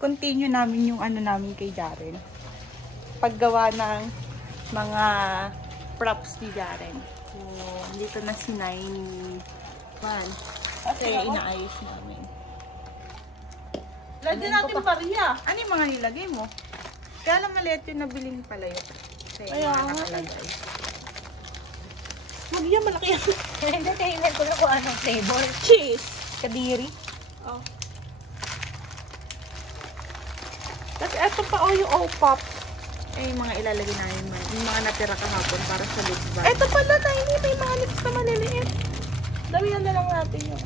continue namin yung ano namin kay Jaren. Paggawa ng mga props ni Jaren. So, dito na si Naini. Kasi inaayos namin. Lagyan natin bariya. Ano yung mga nilagay mo? Kaya lang maliit yung nabiling palayok. Kaya nakalagay. Magyan, malaki yan. Hindi, kainan ko na kung anong flavor. Cheese. Kadiri. Oh. Tapos eto pa yung O-Pop. Yung mga ilalagay namin man. Yung mga natira kahapon para sa lip balm. Eto pala na, hindi may mga lips na maliliit. Dawihan na lang natin yung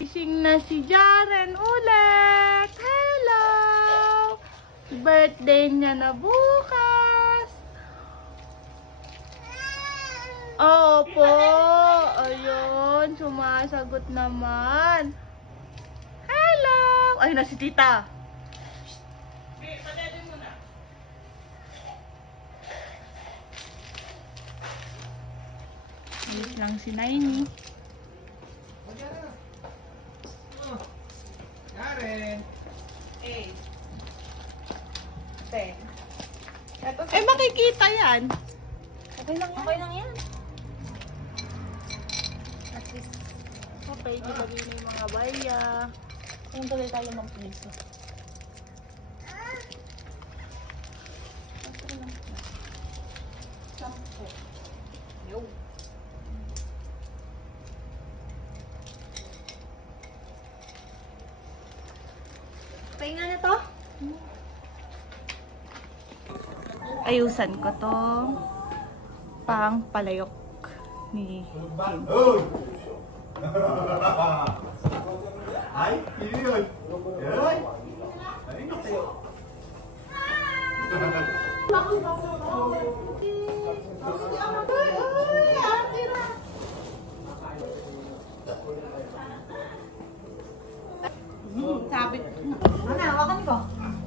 gising na si Jaren ulit. Hello! Birthday niya na bukas. Opo. Ayun, sumasagot naman. Hello! Ay, na si tita. Ayos lang si Naini. Jaren! Eh, makikita yan. Okay lang yan. At least, okay, nilagay na yung mga baya. Yung tuloy tayo mag-piso. Pahinga na to? Ayusan ko to pang palayok ni Kim. Ay, yun. Ay, ay, tayo. Sabi, Ano, hawakan ko.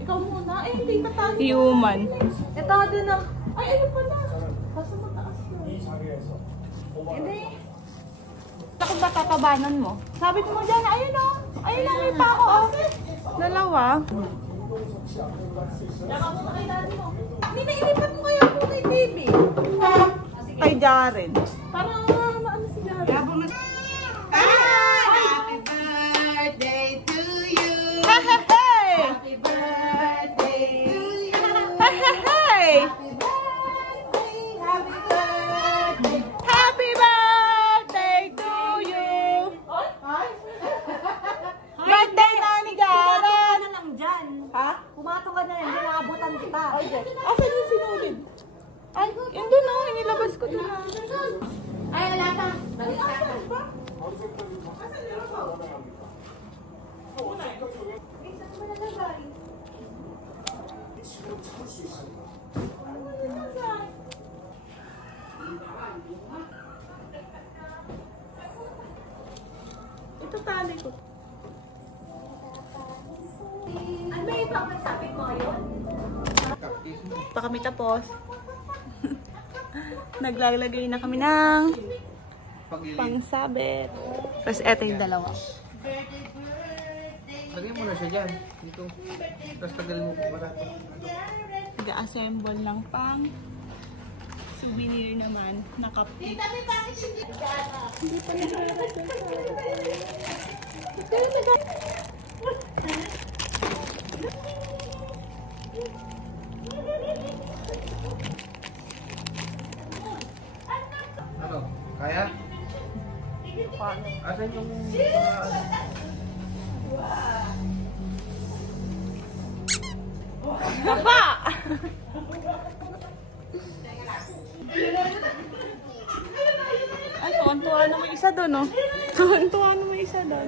ikaw muna. Eh, hindi tatali. Human. Ito, doon na. Ay, ayun pala. Kaso mataas yun. Hindi. Ako ba tatabanan mo? Sabi mo dyan, ayun o. Ayun lang, may pa ako o. Dalawa. Hindi na ilipat mo kaya po kay baby. Kay Jaren. Para maano si Jaren. Happy birthday to you. Happy birthday to you. Happy birthday to you. Birthday na ni Jaren. Ano lang dyan? Ha? Pumato ka na lang, naabutan kita. Asan yung sinulid? Ay, yun dun o. Inilabas ko dun. Ay, wala ka. Balik ka. Ito tali ko. Ano ba yung pagmasapit mo yun? Pa kami tapos. Naglalagay na kami ng pangsabit. Tapos eto yung dalawa. Lagyan mo na siya dyan. Dito. Tapos tagal mo pa barato. Nag-assemble ng pang souvenir naman na cupcake. Hindi pa Ano? Kaya? Asan yung ano? Baba! Ay, tuwan-tuwa na may isa doon, oh. Tuwan-tuwa na may isa doon.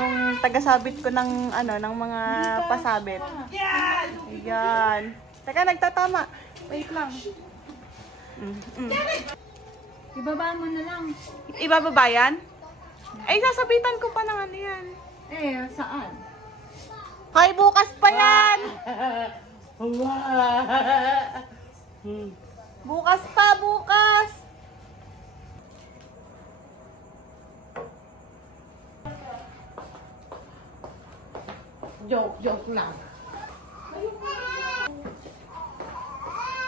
Yung tagasabit ko ng, ano, ng mga pasabit. Ayan. Teka, nagtatama. Wait lang. Ibaba mo na lang. Ibababa yan? Ay, sasabitan ko pa ng ano yan. Eh, saan? Kay bukas pa yan! Bukas pa, bukas! Joke lang.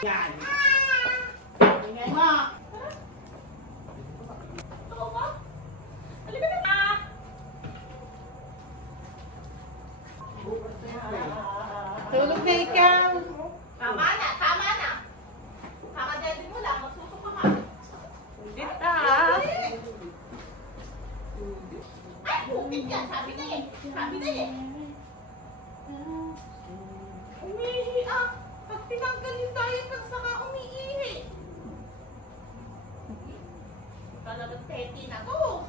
Yan. Ingay mo. Totoo ba? Halika na! Tulog na ikaw. Tama na! Kakadali mo lang, magsusuka ka. Hindi ta! Ay, pupit yan. Sabi na eh. Umiihi ah! Pag tinanggal yung diaper, saka umiihi. Talagang teti na to.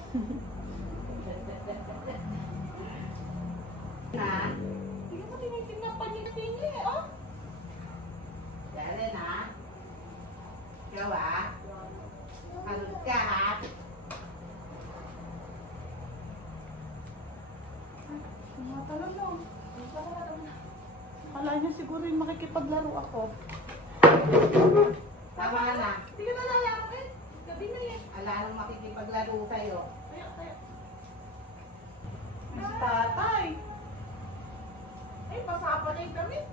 Na? Hindi mo tinitignan pa niya oh. Dali na. Ikaw ah. Pagod ka ha. Tumatalon lang. Akala niya siguro yung makikipaglaro ako. Tama na. Hindi ka nalalaman. Gabi na yan. Ala nang makikipaglaro sa'yo. Kaya. Si tatay. Ay, pasapa na yung damit.